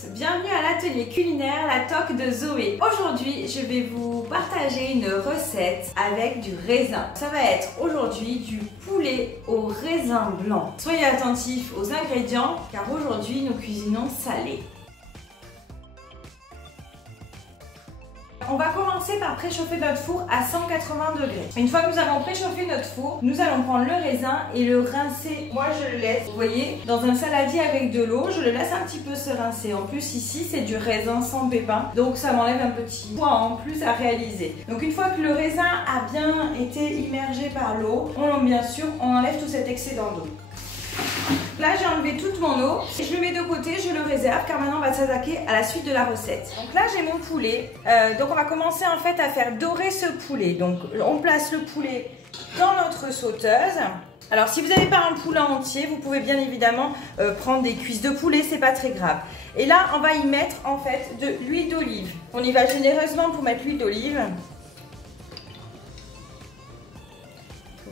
toutes, bienvenue à l'atelier culinaire La Toque de Zoé. Aujourd'hui, je vais vous partager une recette avec du raisin. Ça va être aujourd'hui du poulet au raisin blanc. Soyez attentifs aux ingrédients car aujourd'hui nous cuisinons salé. On va commencer par préchauffer notre four à 180 degrés. Une fois que nous avons préchauffé notre four, nous allons prendre le raisin et le rincer. Moi je le laisse, vous voyez, dans un saladier avec de l'eau, je le laisse un petit peu se rincer. En plus ici c'est du raisin sans pépins, donc ça m'enlève un petit poids en plus à réaliser. Donc une fois que le raisin a bien été immergé par l'eau, bien sûr on enlève tout cet excédent d'eau. Là j'ai enlevé toute mon eau, je le mets de côté, je le réserve car maintenant on va s'attaquer à la suite de la recette. Donc là j'ai mon poulet, donc on va commencer en fait à faire dorer ce poulet. Donc on place le poulet dans notre sauteuse. Alors si vous n'avez pas un poulet entier, vous pouvez bien évidemment prendre des cuisses de poulet, c'est pas très grave. Et là on va y mettre en fait de l'huile d'olive. On y va généreusement pour mettre l'huile d'olive.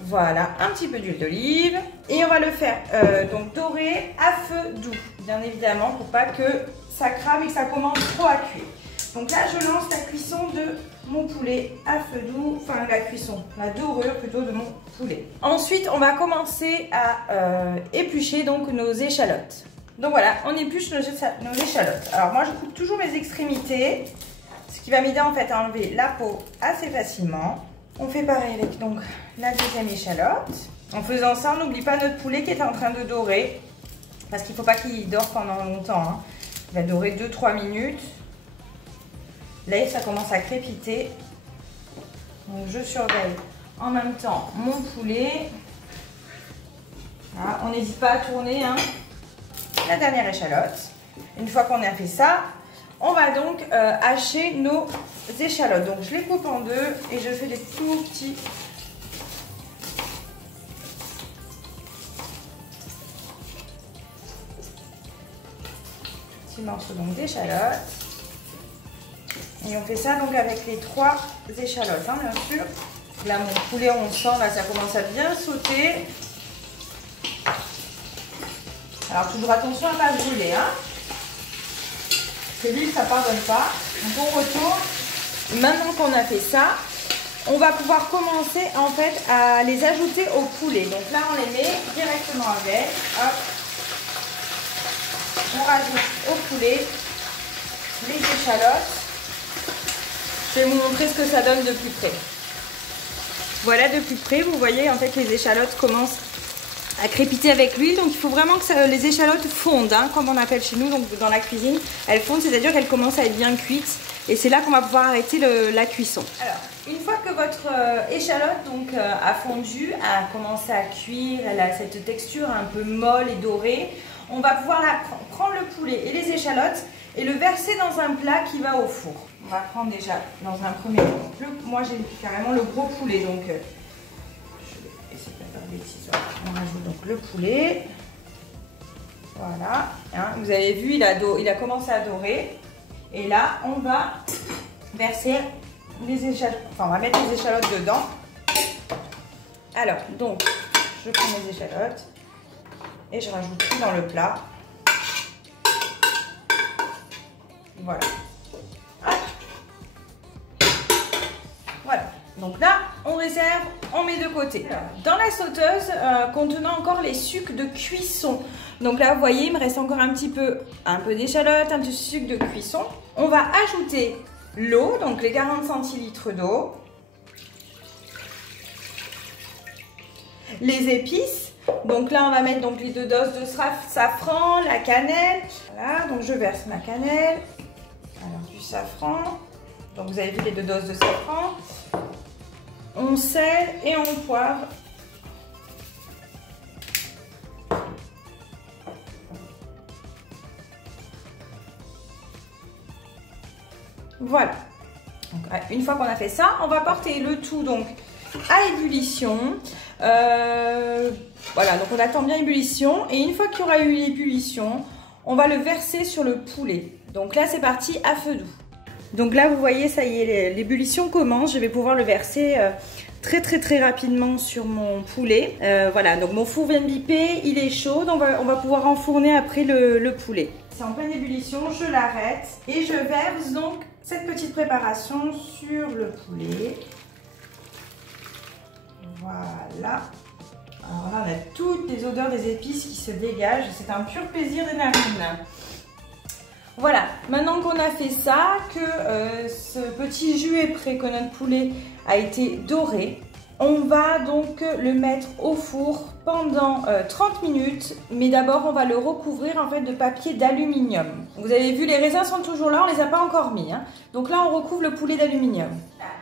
Voilà, un petit peu d'huile d'olive. Et on va le faire donc dorer à feu doux, bien évidemment, pour pas que ça crame et que ça commence trop à cuire. Donc là, je lance la cuisson de mon poulet à feu doux, enfin la dorure plutôt de mon poulet. Ensuite, on va commencer à éplucher donc nos échalotes. Donc voilà, on épluche nos échalotes. Alors moi, je coupe toujours mes extrémités, ce qui va m'aider en fait à enlever la peau assez facilement. On fait pareil avec donc la deuxième échalote. En faisant ça, on n'oublie pas notre poulet qui est en train de dorer. Parce qu'il ne faut pas qu'il dore pendant longtemps. Hein. Il va dorer 2-3 minutes. Là, ça commence à crépiter. Donc, je surveille en même temps mon poulet. Voilà, on n'hésite pas à tourner. Hein. La dernière échalote. Une fois qu'on a fait ça, on va donc hacher nos échalotes. Donc je les coupe en deux et je fais des tout petits morceaux d'échalotes. Et on fait ça donc avec les 3 échalotes, hein, bien sûr. Là mon poulet, on sent, là ça commence à bien sauter. Alors toujours attention à ne pas brûler, hein. L'huile ça pardonne pas, donc on retourne. Maintenant qu'on a fait ça, on va pouvoir commencer en fait à les ajouter au poulet. Donc là on les met directement avec, hop. On rajoute au poulet les échalotes. Je vais vous montrer ce que ça donne de plus près. Voilà, de plus près, vous voyez en fait les échalotes commencent à crépiter avec l'huile, donc il faut vraiment que les échalotes fondent, hein, comme on appelle chez nous, donc dans la cuisine, elles fondent, c'est-à-dire qu'elles commencent à être bien cuites, et c'est là qu'on va pouvoir arrêter la cuisson. Alors, une fois que votre échalote donc a fondu, a commencé à cuire, elle a cette texture un peu molle et dorée, on va pouvoir prendre le poulet et les échalotes et le verser dans un plat qui va au four. On va prendre déjà dans un premier temps, moi j'ai carrément le gros poulet, donc on rajoute donc le poulet. Voilà. Hein, vous avez vu, il a commencé à dorer. Et là, on va verser les échalotes. Enfin, on va mettre les échalotes dedans. Alors, donc, je prends mes échalotes et je rajoute tout dans le plat. Voilà. Hop. Voilà. Donc là, on réserve, on met de côté. Dans la sauteuse, contenant encore les sucs de cuisson. Donc là, vous voyez, il me reste encore un peu d'échalote, un peu de sucre de cuisson. On va ajouter l'eau, donc les 40 centilitres d'eau. Les épices. Donc là, on va mettre donc les 2 doses de safran, la cannelle. Voilà, donc je verse ma cannelle. Alors du safran. Donc vous avez vu les 2 doses de safran. On sel et on poivre. Voilà. Donc, une fois qu'on a fait ça, on va porter le tout donc à ébullition. Voilà, donc on attend bien ébullition. Et une fois qu'il y aura eu l'ébullition, on va le verser sur le poulet. Donc là, c'est parti à feu doux. Donc là, vous voyez, ça y est, l'ébullition commence. Je vais pouvoir le verser très rapidement sur mon poulet. Voilà, donc mon four vient de biper, il est chaud. Donc on va pouvoir enfourner après le poulet. C'est en pleine ébullition, je l'arrête et je verse donc cette petite préparation sur le poulet. Voilà. Alors là, on a toutes les odeurs des épices qui se dégagent. C'est un pur plaisir des narines. Voilà, maintenant qu'on a fait ça, que ce petit jus est prêt, que notre poulet a été doré, on va donc le mettre au four pendant 30 minutes. Mais d'abord, on va le recouvrir en fait de papier d'aluminium. Vous avez vu, les raisins sont toujours là, on ne les a pas encore mis. Hein. Donc là, on recouvre le poulet d'aluminium.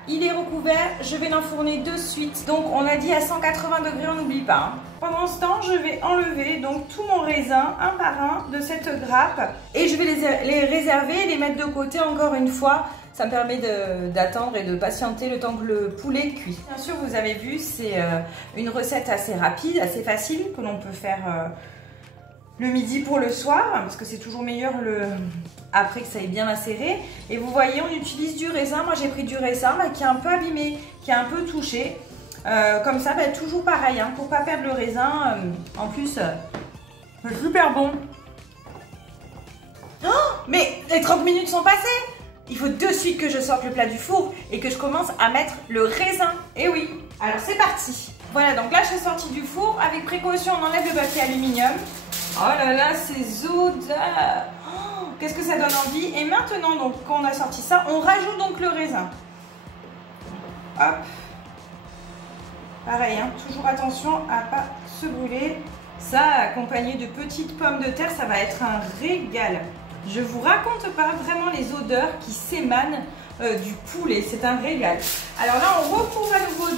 Il est recouvert, je vais l'enfourner de suite. Donc on a dit à 180 degrés, on n'oublie pas. Hein. Pendant ce temps, je vais enlever donc tout mon raisin un par un de cette grappe. Et je vais les réserver, les mettre de côté encore une fois. Ça me permet d'attendre et de patienter le temps que le poulet cuit. Bien sûr, vous avez vu, c'est une recette assez rapide, assez facile, que l'on peut faire le midi pour le soir, parce que c'est toujours meilleur après que ça ait bien macéré. Et vous voyez, on utilise du raisin. Moi, j'ai pris du raisin qui est un peu abîmé, qui est un peu touché. Comme ça, toujours pareil, hein, pour ne pas perdre le raisin. En plus, c'est super bon. Oh, mais les 30 minutes sont passées. Il faut de suite que je sorte le plat du four et que je commence à mettre le raisin. Et oui, alors c'est parti. Voilà, donc là je suis sortie du four. Avec précaution, on enlève le papier aluminium. Oh là là, ces odeurs. Oh, qu'est-ce que ça donne envie. Et maintenant, donc, quand on a sorti ça, on rajoute donc le raisin. Hop. Pareil, hein, toujours attention à ne pas se brûler. Ça, accompagné de petites pommes de terre, ça va être un régal. Je vous raconte pas vraiment les odeurs qui s'émanent du poulet, c'est un régal. Alors là, on recouvre à nouveau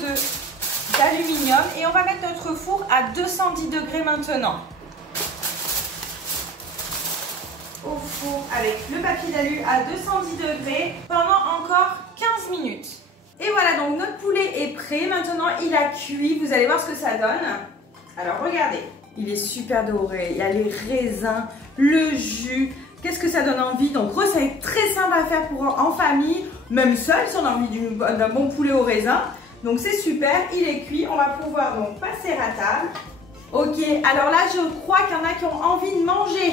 d'aluminium et on va mettre notre four à 210 degrés maintenant. Au four avec le papier d'alu à 210 degrés pendant encore 15 minutes. Et voilà, donc notre poulet est prêt. Maintenant, il a cuit. Vous allez voir ce que ça donne. Alors, regardez. Il est super doré. Il y a les raisins, le jus. Qu'est-ce que ça donne envie? Donc, recette très simple à faire en famille, même seul, si on a envie d'un bon poulet au raisin. Donc, c'est super. Il est cuit. On va pouvoir donc passer à table. Ok, alors là, je crois qu'il y en a qui ont envie de manger.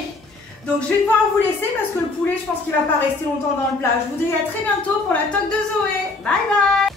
Donc, je vais devoir vous laisser parce que le poulet, je pense qu'il ne va pas rester longtemps dans le plat. Je vous dis à très bientôt pour la toque de Zoé. Bye bye!